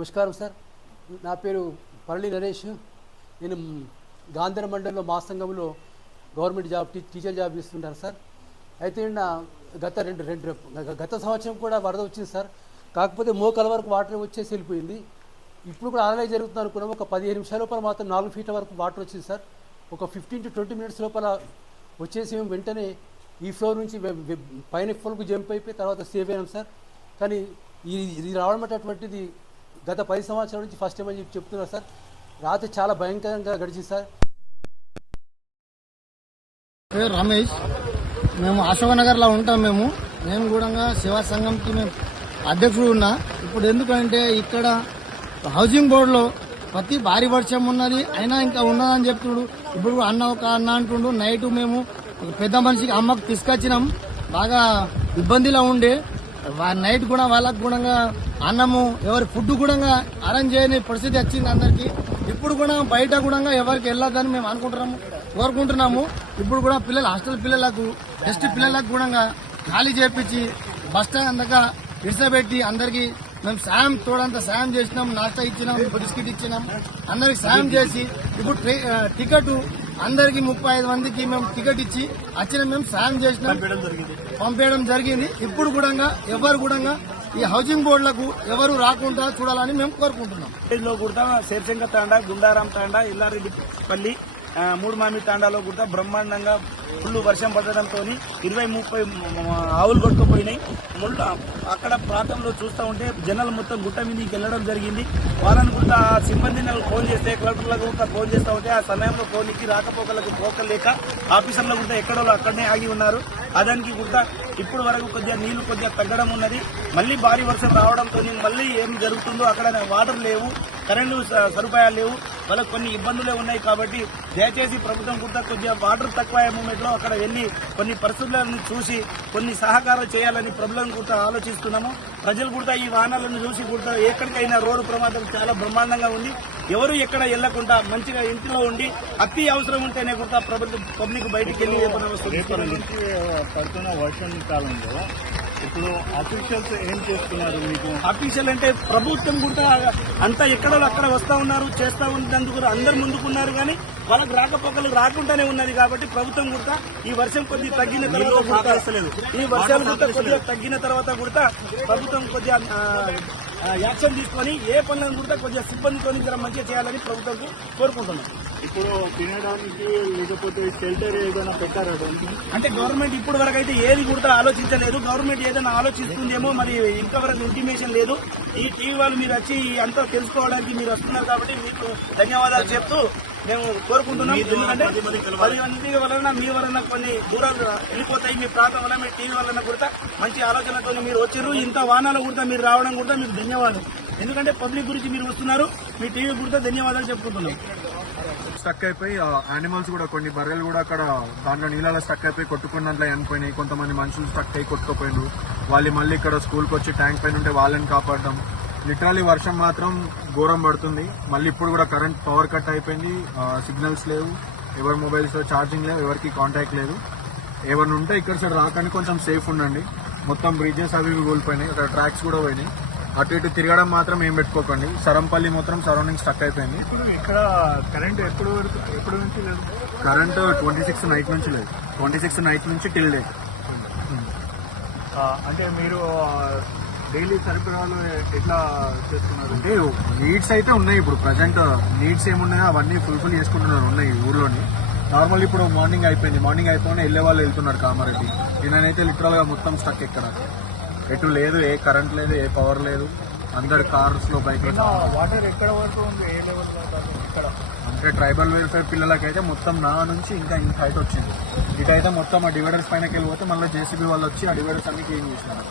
నమస్కారం సార్. నా పేరు పరళి నరేష్. నేను గాంధీ మండలంలో మా సంఘంలో గవర్నమెంట్ జాబ్ టీచర్ జాబ్ ఇస్తుంటాను సార్. అయితే నా గత సంవత్సరం కూడా వరద వచ్చింది సార్. కాకపోతే మోకాల వరకు వాటర్ వచ్చేసి వెళ్ళిపోయింది. ఇప్పుడు కూడా అలాగే జరుగుతుంది అనుకున్నాము. ఒక 15 నిమిషాల లోపల మాత్రం 4 ఫీట్ల వరకు వాటర్ వచ్చింది సార్. ఒక 15 to 20 మినిట్స్ లోపల వచ్చేసి మేము వెంటనే ఈ ఫ్లోర్ నుంచి పైన ఫ్లోర్కు జంప్ అయిపోయి తర్వాత సేవ్ అయ్యాం సార్. కానీ ఇది రావడం అటువంటిది గత 10 సంవత్సరాల నుంచి ఫస్ట్ టైం అని చెప్తున్నారు సార్. రాత్రి చాలా భయంకరంగా గడిచింది సార్. పేరు రమేష్. మేము అశోకనగర్లో ఉంటాం. మేము కూడా సేవా సంఘంకి మేము అధ్యక్షుడు ఉన్నా. ఇప్పుడు ఎందుకంటే ఇక్కడ హౌసింగ్ బోర్డులో ప్రతి భారీ వర్షం ఉన్నది అయినా ఇంకా ఉన్నదని చెప్తుడు. ఇప్పుడు ఒక అన్న అంటుండు. నైట్ మేము పెద్ద మనిషికి అమ్మకు తీసుకొచ్చినాం. బాగా ఇబ్బందిలో ఉండే నైట్ కూడా వాళ్ళకు కూడా అన్నము ఎవరి ఫుడ్ కూడా అరేంజ్ చేయని పరిస్థితి వచ్చింది అందరికి. ఇప్పుడు కూడా బయట కూడా ఎవరికి వెళ్ళొద్దని మేము కోరుకుంటున్నాము. ఇప్పుడు కూడా హాస్టల్ పిల్లలకు టెస్ట్ పిల్లలకు కూడా ఖాళీ చేపించి బస్ స్టాండ్ దాకా ఇడిసబెట్టి అందరికి మేము సాయం తోడంత సాయం చేసినాం. నాస్తా ఇచ్చినాం, బిస్కెట్ ఇచ్చినాం, అందరికి సాయం చేసి ఇప్పుడు టికెట్ అందరికి 35 మందికి మేము టికెట్ ఇచ్చి వచ్చిన మేము సాయం చేసినాం, పంపేయడం జరిగింది. ఇప్పుడు కూడా ఎవరు కూడా ఈ హౌసింగ్ బోర్డులకు ఎవరు రాకుండా చూడాలని మేము కోరుకుంటున్నాం. శేర్శంకర్ తాండా, గుండారాం తాండా, ఇల్లారెడ్డిపల్లి, మూడుమామి తాండాలో కూడా బ్రహ్మాండంగా ఫుల్ వర్షం పడడంతో 20-30 ఆవులు కొట్టుకుపోయినాయి. అక్కడ ప్రాంతంలో చూస్తూ ఉంటే జనాలు మొత్తం గుట్ట మీదకి వెళ్ళడం జరిగింది. వాళ్ళని కూడా సిబ్బందిని ఫోన్ చేస్తే కలెక్టర్లకు కూడా ఫోన్ చేస్తూ ఉంటే ఆ సమయంలో ఫోన్కి రాకపోకలకు పోకలేక ఆఫీసర్లు కూడా ఎక్కడో అక్కడనే ఆగి ఉన్నారు. అదానికి కూడా ఇప్పుడు వరకు కొద్దిగా నీళ్లు తగ్గడం ఉన్నది. మళ్లీ భారీ వర్షం రావడంతో మళ్లీ ఏం జరుగుతుందో అక్కడ వాటర్ లేవు, కరెంటు సదుపాయాలు లేవు, వాళ్ళకు కొన్ని ఇబ్బందులే ఉన్నాయి. కాబట్టి దయచేసి ప్రభుత్వం కూడా కొద్దిగా వాటర్ తక్కువ మూమెంట్ లో అక్కడ వెళ్లి కొన్ని పరిస్థితులను చూసి కొన్ని సహకారం చేయాలని ప్రభుత్వం కూడా ఆలోచిస్తున్నాము. ప్రజలు కూడా ఈ వాహనాలను చూసి కూడా ఎక్కడికైనా రోడ్డు ప్రమాదం చాలా బ్రహ్మాండంగా ఉంది. ఎవరు ఎక్కడ వెళ్లకుండా మంచిగా ఇంటిలో ఉండి అతి అవసరం ఉంటేనే కూడా పబ్లిక్ బయటికి వెళ్ళి పడుతున్న వర్షం కాలంలో ఇప్పుడు అఫీషియల్స్ ఏం చేస్తున్నారు? మీకు అఫీషియల్ అంటే ప్రభుత్వం కూడా అంతా ఎక్కడో అక్కడ వస్తా ఉన్నారు, చేస్తా ఉన్నందుకు అందరు ముందుకున్నారు. కానీ వాళ్ళకి రాకపోకలు రాకుండానే ఉన్నది. కాబట్టి ప్రభుత్వం కూడా ఈ వర్షం కొద్దిగా తగ్గిన తర్వాత ఈ వర్షాలు కూడా కొద్దిగా తగ్గిన తర్వాత కూడా ప్రభుత్వం కొద్దిగా యాక్షన్ తీసుకొని ఏ పనులను కూడా కొద్దిగా సిబ్బందితో మంచిగా చేయాలని ప్రభుత్వం కోరుకుంటున్నాం. ఇప్పుడు తినడానికి లేకపోతే షెల్టర్ ఏదైనా పెట్టారా? అంటే గవర్నమెంట్ ఇప్పటి వరకు అయితే ఏది కూడా ఆలోచించలేదు. గవర్నమెంట్ ఏదైనా ఆలోచిస్తుందేమో మరి ఇంతవరకు ఇంటిమేషన్ లేదు. ఈ టీవీ వాళ్ళు మీరు వచ్చి అంతా తెలుసుకోవడానికి మీరు వస్తున్నారు కాబట్టి మీకు ధన్యవాదాలు చెప్తూ మేము కోరుకుంటున్నాం. ఎందుకంటే 10 మంది వలన మీ వలన కొన్ని దూరాలు వెళ్ళిపోతాయి. మీ ప్రాంతం వల్ల మీ టీవీ వలన కూడా మంచి ఆలోచనతో మీరు వచ్చారు. ఇంత వాహనాలు కూడా మీరు రావడం కూడా మీకు ధన్యవాదాలు. ఎందుకంటే పబ్లిక్ గురించి మీరు వస్తున్నారు. మీ టీవీ కూడా ధన్యవాదాలు చెప్పుకుంటున్నాం. స్టక్ అయిపోయి యానిమల్స్ కూడా కొన్ని బర్రెలు కూడా అక్కడ దాంట్లో నీళ్ళలో స్టక్ అయిపోయి కొట్టుకున్నట్లు చనిపోయినాయి. కొంతమంది మనుషులు స్టక్ అయి కొట్టుకుపోయినారు. వాళ్ళు మళ్ళీ ఇక్కడ స్కూల్కి వచ్చి ట్యాంక్ పైన ఉంటే వాళ్ళని కాపాడడం. లిటరలీ వర్షం మాత్రం ఘోరం పడుతుంది. మళ్ళీ ఇప్పుడు కూడా కరెంట్ పవర్ కట్ అయిపోయింది. సిగ్నల్స్ లేవు, ఎవరి మొబైల్స్ లో ఛార్జింగ్ లేవు, ఎవరికి కాంటాక్ట్ లేదు. ఎవరిని ఉంటే ఇక్కడ సైడ్ రాకండి, కొంచెం సేఫ్ ఉండండి. మొత్తం బ్రిడ్జెస్ అవి కూలిపోయినాయి, అక్కడ ట్రాక్స్ కూడా పోయినాయి. అటు ఇటు తిరగడం మాత్రం ఏం పెట్టుకోకండి. సరంపల్లి మొత్తం సరౌండింగ్ స్టక్ అయిపోయింది. ఇప్పుడు ఇక్కడ కరెంట్ ఎప్పుడు నుంచి లేదు? కరెంట్ 26 నైట్ నుంచి లేదు. 26 నైట్ నుంచి టిల్ డే. అంటే మీరు డైలీ సరిపడాలు ఎట్లా చేస్తున్నారు? అంటే నీడ్స్ అయితే ఉన్నాయి. ఇప్పుడు ప్రజెంట్ నీడ్స్ ఏమున్నాయో అవన్నీ ఫుల్ఫిల్ చేసుకుంటున్నారు ఉన్నాయి ఊర్లోని. నార్మల్ ఇప్పుడు మార్నింగ్ అయిపోయినా వెళ్లే వాళ్ళు వెళ్తున్నారు కామారెడ్డి. నేనైతే లిటరల్ గా మొత్తం స్టక్ ఎక్కడ ఎటు లేదు, ఏ కరెంట్ లేదు, ఏ పవర్ లేదు. అందరు కార్స్ లో, బైక్ లో. వాటర్ ఎక్కడ వరకు ఉంది? ఏ లెవెల్ ఇక్కడ అంటే ట్రైబల్ వెల్ఫేర్ పిల్లలకైతే మొత్తం నా నుంచి ఇంకా ఇంత హైట్ వచ్చింది. ఇటైతే మొత్తం ఆ డివైడర్స్ పైనకి వెళ్ళిపోతే మళ్ళీ జేసీబీ వాళ్ళు వచ్చి ఆ డివైడర్స్ అన్ని క్లీన్ చేసినారు.